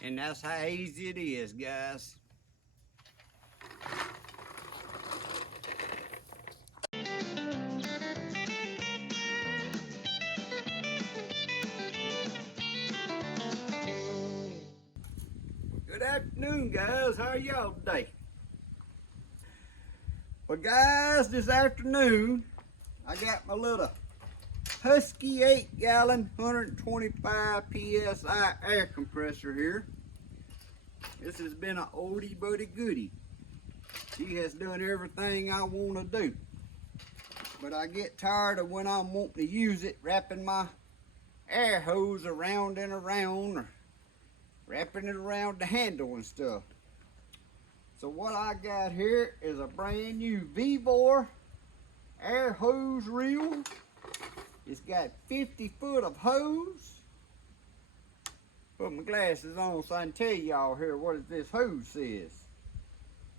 And that's how easy it is, guys. Good afternoon, guys. How are y'all today? Well, guys, this afternoon, I got my little Husky 8-gallon, 125 PSI air compressor here. This has been an oldie but a goodie. She has done everything I want to do. But I get tired of when I'm wanting to use it, wrapping my air hose around and around, or wrapping it around the handle and stuff. So what I got here is a brand new VEVOR Air Hose Reel. It's got 50 foot of hose. Put my glasses on so I can tell y'all here what this hose says.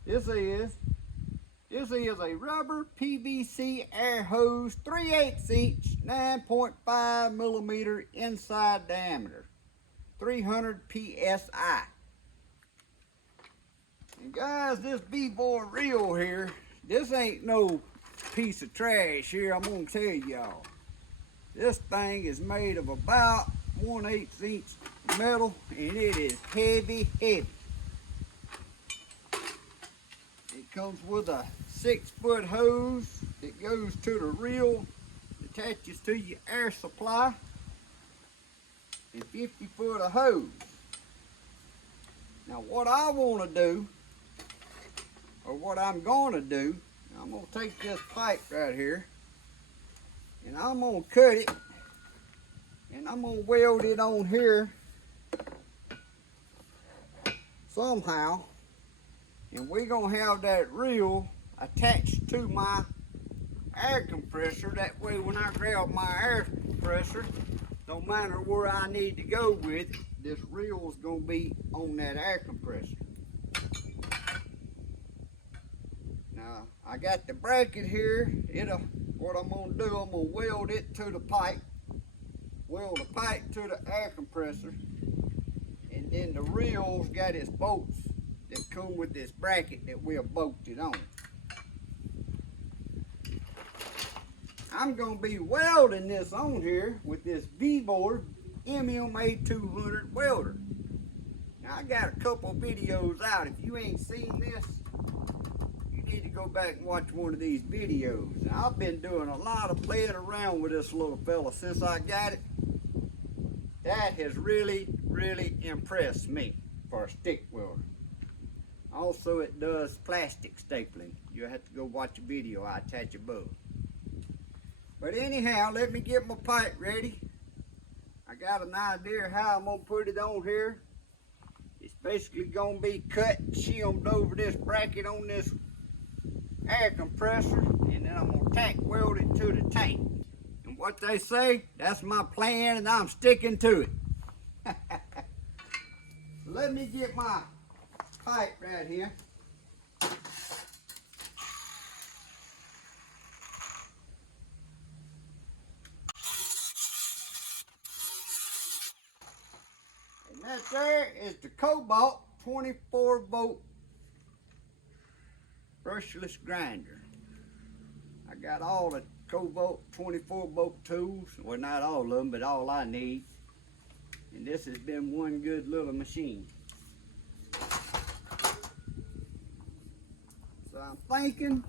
This is a rubber PVC air hose, 3/8 inch, 9.5 millimeter inside diameter, 300 PSI. And guys, this VEVOR reel here, this ain't no piece of trash here, I'm gonna tell y'all. This thing is made of about 1/8 inch metal, and it is heavy. It comes with a 6-foot hose that goes to the reel, attaches to your air supply, and 50 foot of hose. Now what I want to do, or what I'm going to do, I'm going to take this pipe right here, and I'm going to cut it, and I'm going to weld it on here somehow, and we're going to have that reel attached to my air compressor. That way when I grab my air compressor, no matter where I need to go with it, this reel is going to be on that air compressor. Now I got the bracket here. What I'm going to do, I'm going to weld it to the pipe, weld the pipe to the air compressor, and then the reel's got its bolts that come with this bracket that we'll bolt it on. I'm going to be welding this on here with this VEVOR MMA 200 welder. Now I got a couple videos out. If you ain't seen this, you need to go back and watch one of these videos. Now, I've been doing a lot of playing around with this little fella since I got it. That has really impressed me for a stick welder. Also, it does plastic stapling. You'll have to go watch a video I attach above. But anyhow, let me get my pipe ready. I got an idea how I'm going to put it on here. It's basically going to be cut and shimmed over this bracket on this air compressor, and then I'm going to tack weld it to the tank. And what they say, that's my plan, and I'm sticking to it. So let me get my pipe right here. And that there is the Cobalt 24 volt brushless grinder. I got all the Cobalt 24 volt tools. Well, not all of them, but all I need. And this has been one good little machine. So I'm thinking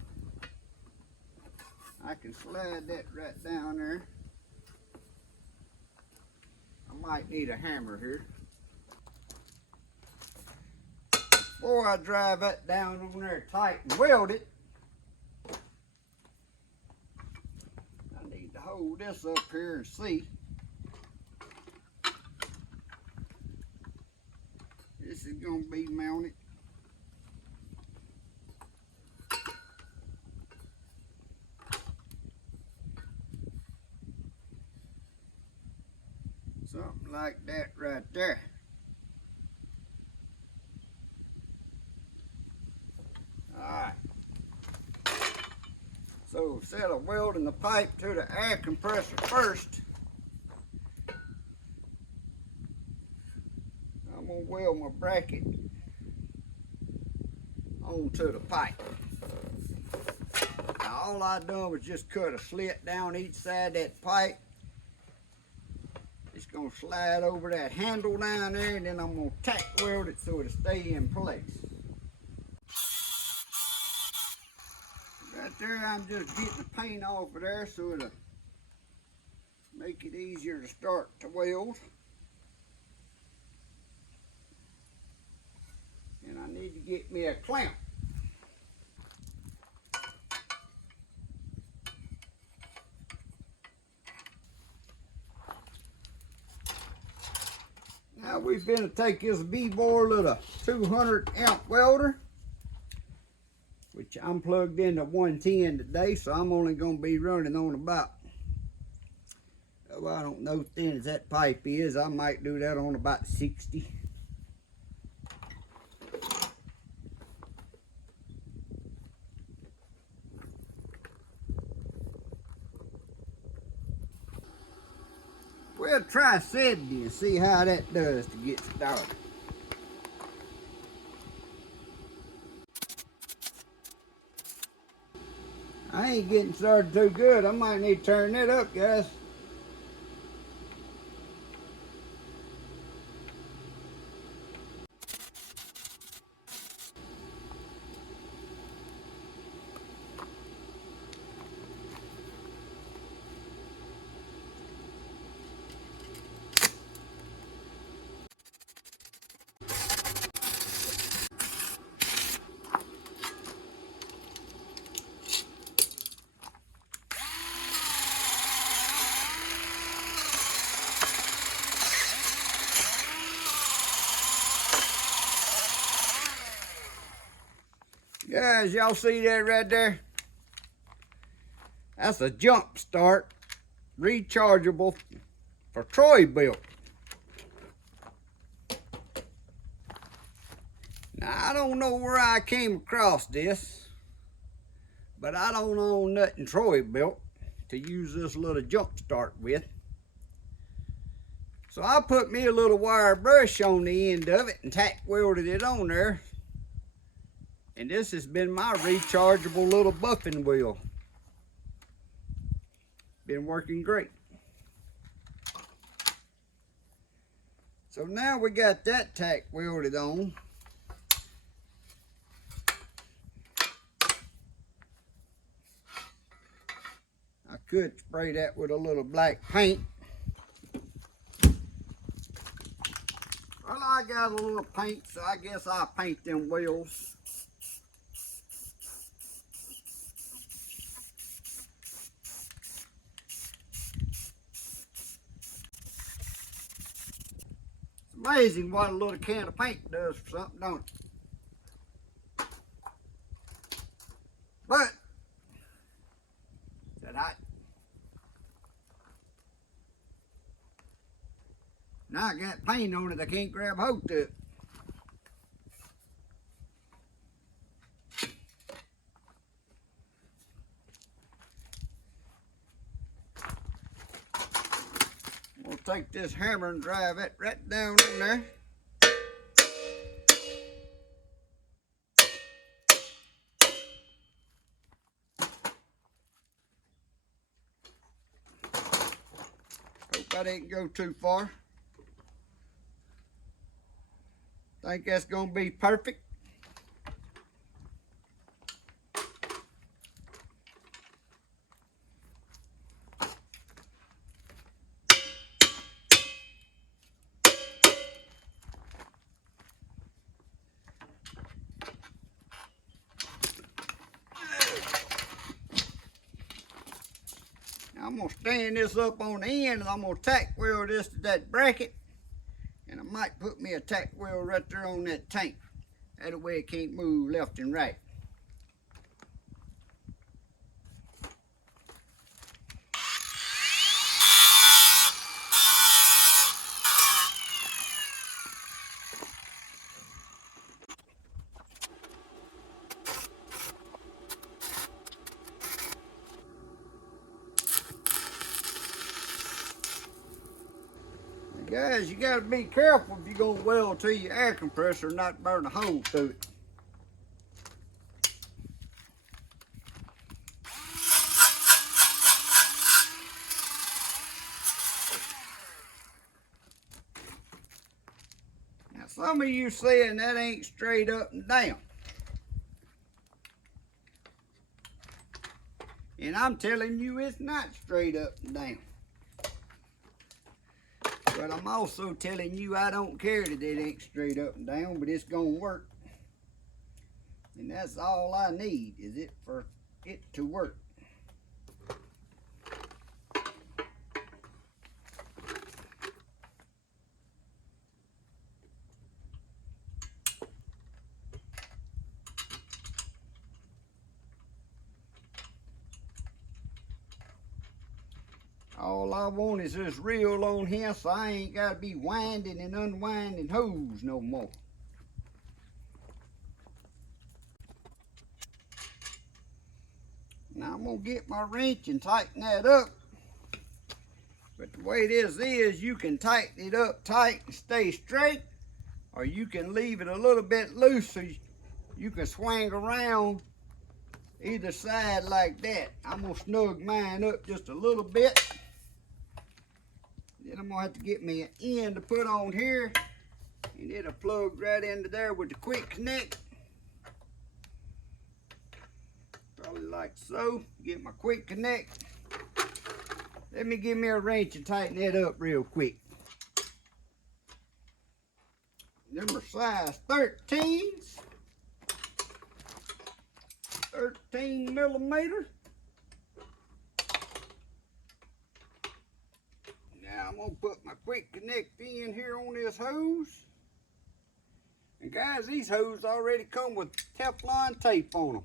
I can slide that right down there. I might need a hammer here. before I drive that down on there tight and weld it, I need to hold this up here and see. This is going to be mounted. Something like that right there. Alright. So instead of welding the pipe to the air compressor first, I'm going to weld my bracket onto the pipe. Now all I done was just cut a slit down each side of that pipe. It's going to slide over that handle down there, and then I'm going to tack weld it so it'll stay in place. Right there, I'm just getting the paint off of there so it'll make it easier to start to weld. And I need to get me a clamp. Now we're going to take this VEVOR little 200 amp welder, which I'm plugged into 110 today, so I'm only going to be running on about, oh, I don't know how thin as that pipe is. I might do that on about 60. We'll try 70 and see how that does to get started. I ain't getting started too good. I might need to turn it up, guys. Guys, y'all see that right there? That's a jump start, rechargeable for Troy built. Now, I don't know where I came across this, but I don't own nothing Troy built to use this little jump start with. So I put me a little wire brush on the end of it and tack welded it on there. And this has been my rechargeable little buffing wheel. Been working great. So now we got that tack welded on. I could spray that with a little black paint. Well, I got a little paint, so I guess I'll paint them wheels. Amazing what a little can of paint does for something, don't it? But that hot. Now I got paint on it, I can't grab hold to it. We'll take this hammer and drive it right down in there. Hope I didn't go too far. Think that's gonna be perfect. I'm going to stand this up on the end, and I'm going to tack weld this to that bracket. And I might put me a tack weld right there on that tank. That way it can't move left and right. Guys, you gotta be careful if you're gonna weld to your air compressor, not burn a hole through it. Now, some of you saying that ain't straight up and down. And I'm telling you it's not straight up and down. But I'm also telling you I don't care that it ain't straight up and down, but it's gonna work. And that's all I need, is it for it to work. All I want is this reel on here, so I ain't got to be winding and unwinding hose no more. Now I'm going to get my wrench and tighten that up. But the way this is, you can tighten it up tight and stay straight, or you can leave it a little bit loose so you can swing around either side like that. I'm going to snug mine up just a little bit. Then I'm going to have to get me an end to put on here, and it'll plug right into there with the quick connect. Probably like so. Get my quick connect. Let me give me a wrench and tighten that up real quick. Them are size 13s. 13 millimeter. Now I'm going to put my quick connect in here on this hose. And guys, these hoses already come with Teflon tape on them.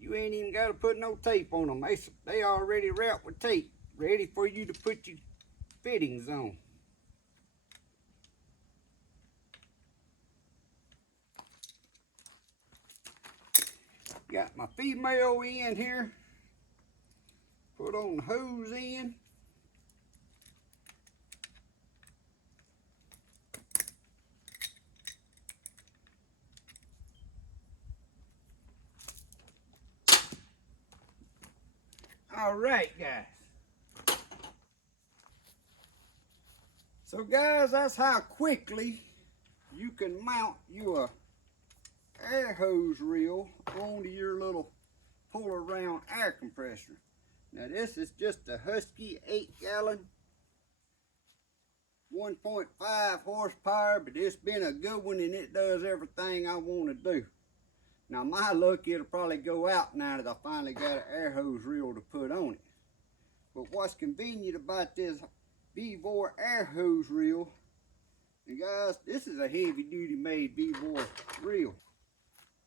You ain't even got to put no tape on them. They already wrapped with tape, ready for you to put your fittings on. Got my female end here. Put on the hose end. All right, guys. So guys, that's how quickly you can mount your air hose reel onto your little pull around air compressor. Now this is just a Husky 8-gallon, 1.5 horsepower, but it's been a good one and it does everything I want to do. Now my luck, it'll probably go out now that I finally got an air hose reel to put on it. But what's convenient about this VEVOR air hose reel, and guys, this is a heavy duty made VEVOR reel.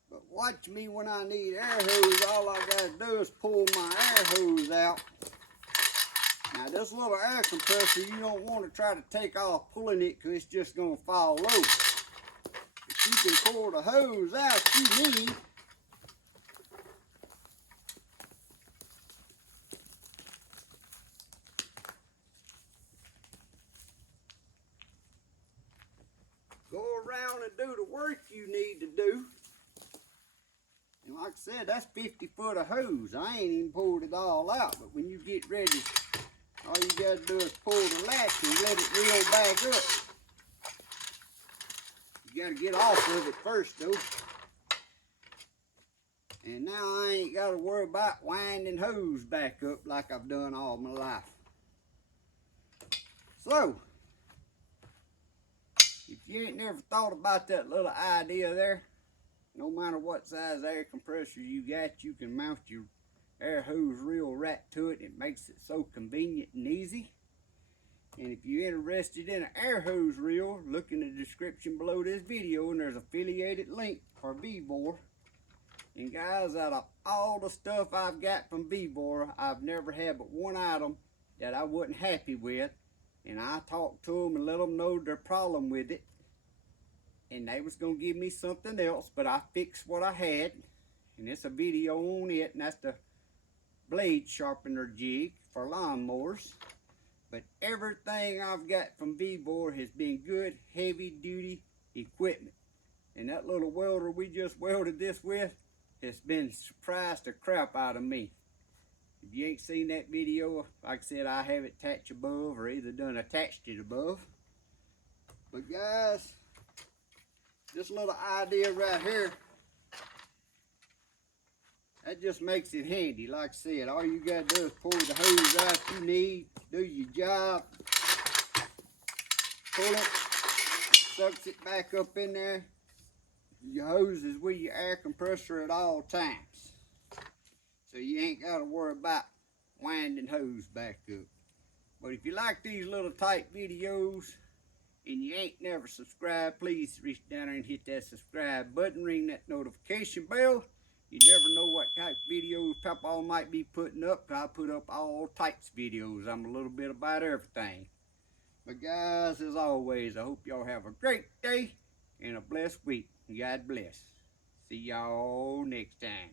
But watch me when I need air hose, all I gotta do is pull my air hose out. Now this little air compressor, you don't want to try to take off pulling it because it's just gonna fall over. You can pull the hose out you need. Go around and do the work you need to do. And like I said, that's 50 foot of hose. I ain't even pulled it all out, but when you get ready, all you gotta do is pull the latch and let it reel back up. You gotta get off of it first though. And now I ain't gotta worry about winding hose back up like I've done all my life. So, if you ain't never thought about that little idea there, no matter what size air compressor you got, you can mount your air hose reel right to it. It makes it so convenient and easy. And if you're interested in an air hose reel, look in the description below this video and there's an affiliated link for VEVOR. And guys, out of all the stuff I've got from VEVOR, I've never had but one item that I wasn't happy with. And I talked to them and let them know their problem with it. And they was going to give me something else, but I fixed what I had. And it's a video on it, and that's the blade sharpener jig for lawnmowers. But everything I've got from VEVOR has been good, heavy-duty equipment. And that little welder we just welded this with has been surprised the crap out of me. If you ain't seen that video, like I said, I have it attached above or either done attached it above. But guys, this little idea right here, that just makes it handy. Like I said, all you gotta do is pull the hose out you need, do your job, pull it, sucks it back up in there. Your hose is with your air compressor at all times. So you ain't gotta worry about winding hose back up. But if you like these little type videos and you ain't never subscribed, please reach down there and hit that subscribe button, ring that notification bell. You never know what type of videos Papaw might be putting up, 'cause I put up all types of videos. I'm a little bit about everything. But guys, as always, I hope y'all have a great day and a blessed week. God bless. See y'all next time.